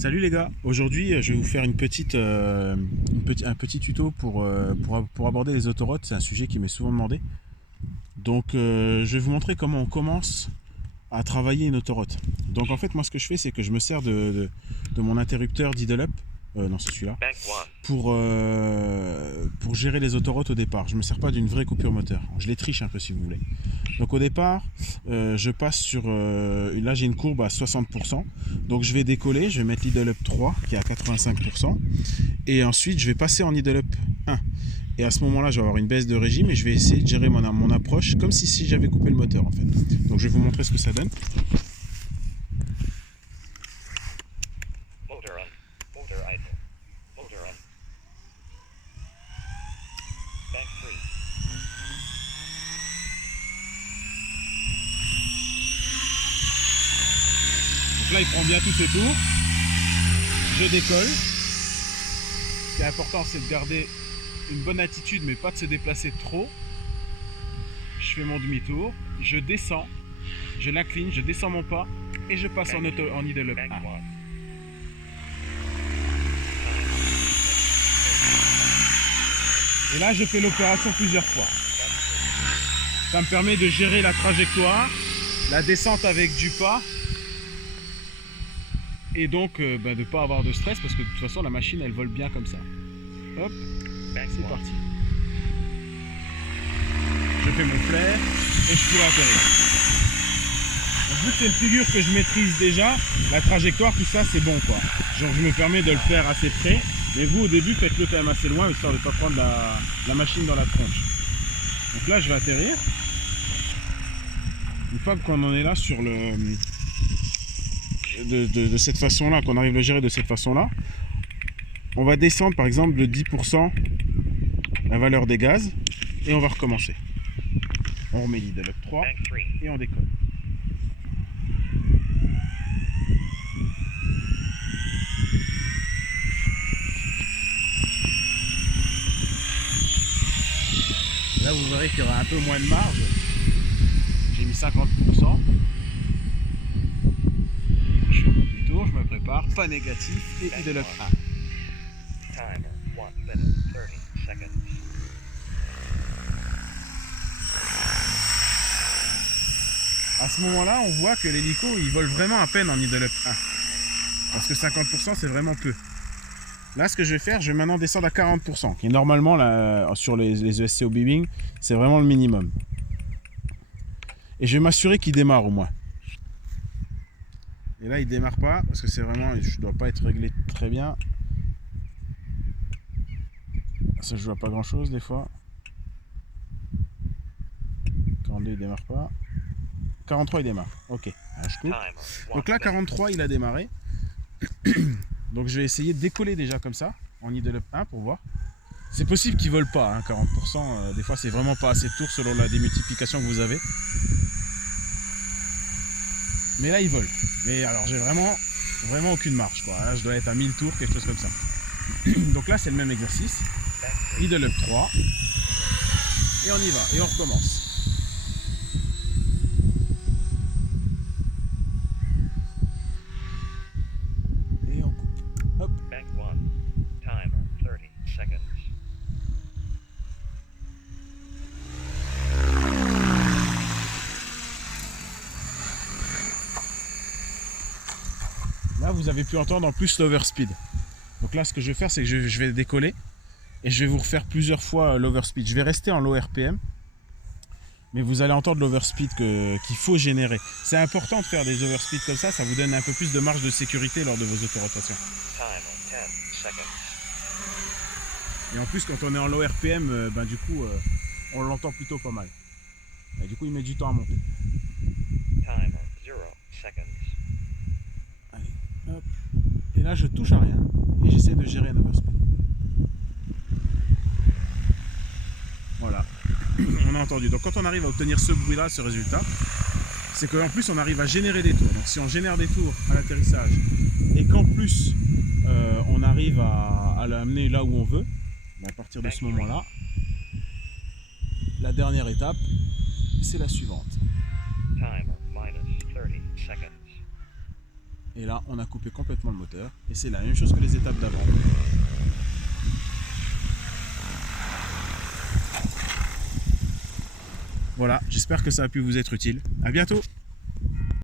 Salut les gars, aujourd'hui je vais vous faire un petit tuto pour aborder les autoroutes, c'est un sujet qui m'est souvent demandé. Donc je vais vous montrer comment on commence à travailler une autoroute. Donc en fait moi ce que je fais c'est que je me sers de mon interrupteur d'IdleUp, non c'est celui-là, pour gérer les autoroutes au départ. Je ne me sers pas d'une vraie coupure moteur, je les triche un peu si vous voulez. Donc au départ, je passe sur... là j'ai une courbe à 60%. Donc je vais décoller, je vais mettre l'IdleUp 3 qui est à 85%. Et ensuite je vais passer en IdleUp 1. Et à ce moment-là, je vais avoir une baisse de régime et je vais essayer de gérer mon approche comme si j'avais coupé le moteur en fait. Donc je vais vous montrer ce que ça donne. Donc là il prend bien tous ses tours. Je décolle. Ce qui est important c'est de garder une bonne attitude mais pas de se déplacer trop. Je fais mon demi-tour, je descends, je l'incline, je descends mon pas et je passe en IdleUp 1. Et là je fais l'opération plusieurs fois. Ça me permet de gérer la trajectoire, la descente avec du pas. Et donc de ne pas avoir de stress parce que de toute façon la machine elle vole bien comme ça. Hop, c'est parti. Je fais mon flair et je pourrais atterrir. Donc, vu que c'est une figure que je maîtrise déjà, la trajectoire, tout ça c'est bon quoi. Genre je me permets de le faire assez près, mais vous au début faites-le quand même assez loin histoire de ne pas prendre la machine dans la tronche. Donc là je vais atterrir. Une fois qu'on en est là sur le... de cette façon là, qu'on arrive à le gérer de cette façon là, on va descendre par exemple de 10% la valeur des gaz et on va recommencer. On remet l'IdleUp 3 et on décolle. Là vous verrez qu'il y aura un peu moins de marge. J'ai mis 50%. Je fais mon demi-tour, je me prépare, pas négatif et IdleUp 1. À ce moment-là, on voit que l'hélico il vole vraiment à peine en IdleUp 1. Parce que 50% c'est vraiment peu. Là, ce que je vais faire, je vais maintenant descendre à 40%, qui est normalement là, sur les ESC au Bing, c'est vraiment le minimum. Et je vais m'assurer qu'il démarre au moins. Et là, il démarre pas, parce que c'est vraiment, je ne dois pas être réglé très bien. Ça, je vois pas grand chose des fois. 42, il démarre pas. 43, il démarre. Ok, je coupe. Donc là, 43, il a démarré. Donc je vais essayer de décoller déjà comme ça, en IdleUp 1 pour voir. C'est possible qu'il ne vole pas, hein, 40%. Des fois, c'est vraiment pas assez de tours selon la démultiplication que vous avez. Mais là, il vole. Mais alors, j'ai vraiment aucune marge, quoi. Là, je dois être à 1000 tours, quelque chose comme ça. Donc là, c'est le même exercice. IdleUp 3. Et on y va. Et on recommence. Et on coupe. Hop. Là, vous avez pu entendre en plus l'overspeed. Donc là, ce que je vais faire, c'est que je vais décoller et je vais vous refaire plusieurs fois l'overspeed. Je vais rester en low RPM, mais vous allez entendre l'overspeed qu'il faut générer. C'est important de faire des overspeeds comme ça vous donne un peu plus de marge de sécurité lors de vos autorotations. Et en plus, quand on est en low RPM, du coup, on l'entend plutôt pas mal. Et du coup, il met du temps à monter. Allez, hop. Et là, je touche à rien et j'essaie de gérer un overspeed. Voilà, on a entendu. Donc quand on arrive à obtenir ce bruit-là, ce résultat, c'est qu'en plus on arrive à générer des tours. Donc si on génère des tours à l'atterrissage et qu'en plus on arrive à l'amener là où on veut, à partir de ce moment-là, la dernière étape, c'est la suivante. Et là, on a coupé complètement le moteur. Et c'est la même chose que les étapes d'avant. Voilà, j'espère que ça a pu vous être utile. À bientôt!